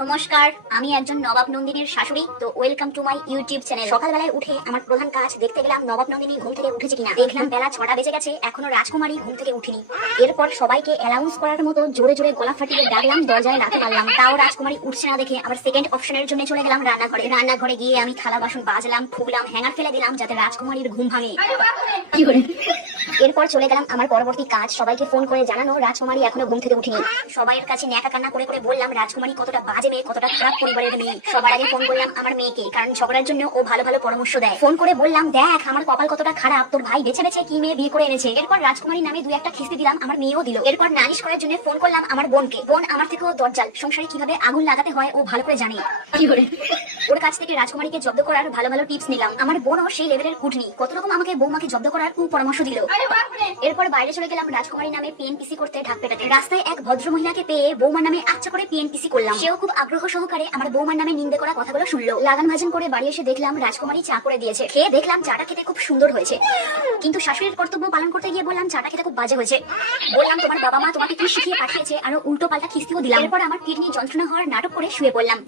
নমস্কার, আমি একজন নবাব নন্দিনীর শাশুড়ি। তো welcome to my YouTube channel. সকালবেলায় উঠে আমার প্রধান কাজ দেখতে গেলাম নবাব নন্দিনী ঘুম থেকে উঠেছে কিনা। দেখলাম বেলা 6টা বেজে গেছে, এখনো রাজকুমারী ঘুম থেকে উঠেনি। এরপর সবাইকে অ্যালাউন্স করার মতো জোরে জোরে গলা ফাটিয়ে ডাকলাম, দরজায় লাথি মারলাম, তাও রাজকুমারী উঠছে না দেখে আবার সেকেন্ড অপশনের জন্য চলে গেলাম রান্নাঘরে গিয়ে আমি থালা বাসন বাজলাম, ফুগলাম, হ্যাঙ্গার ফেলে দিলাম যাতে রাজকুমারীর ঘুম ভাঙে। কি করে এরপর চলে গেলাম আমার পরবর্তী কাজ, সবাইকে ফোন করে জানানো রাজকুমারী এখনো ঘুম থেকে উঠেনি। সবাইয়ের কাছে ন্যাকা কান্না করে করে বললাম রাজকুমারী কতটা বাজে মেয়ে, কতটা খারাপ পরিবারের মেয়ে। সবার আগে ফোন করলাম আমার মেয়েকে, কারণ ঝগড়ার জন্য ও ভালো ভালো পরামর্শ দেয়। ফোন করে বললাম, দেখ আমার কপাল কতটা খারাপ, তোর ভাই বেছে বেছে কি মেয়ে বিয়ে করে এনেছে। এরপর রাজকুমারী নামে দুই একটা খিস্তি দিলাম, আমার মেয়েও দিল। এরপর নালিশ করার জন্য ফোন করলাম আমার বোনকে। বোন আমার থেকেও দরজাল, সংসারে কিভাবে আগুন লাগাতে হয় ও ভালো করে জানে। কি করে ওর কাছ থেকে রাজকুমারীকে জব্দ করার ভালো ভালো টিপস নিলাম। আমার বোনও সেই লেভেলের কুটনি, কত রকম আমাকে বৌমাকে জব্দ করার পরামর্শ দিল। এরপর বাইরে চলে গেলাম রাজকুমারী নামে পিএনপিসি করতে ঢাক পেটাতে। রাস্তায় এক ভদ্র মহিলাকে পেয়ে বৌমার নামে আচ্ছা করে পিএনপিসি করলাম। সেও খুব আগ্রহ সহকারে আমার বৌমার নামে নিন্দে করা কথাগুলো শুনলো। লাগান ভাজন করে বাড়ি এসে দেখলাম রাজকুমারী চা করে দিয়েছে। খেয়ে দেখলাম চাটা খেতে খুব সুন্দর হয়েছে, কিন্তু শাশুড়ির কর্তব্য পালন করতে গিয়ে বললাম চাটা খেতে খুব বাজে হয়েছে। বললাম তোমার বাবা মা তোমাকে কি শিখিয়ে পাঠিয়েছে, আরো উল্টো পাল্টা খিস্তিও দিলাম। এরপর আমার কিডনি যন্ত্রণা হওয়ার নাটক করে শুয়ে পড়লাম।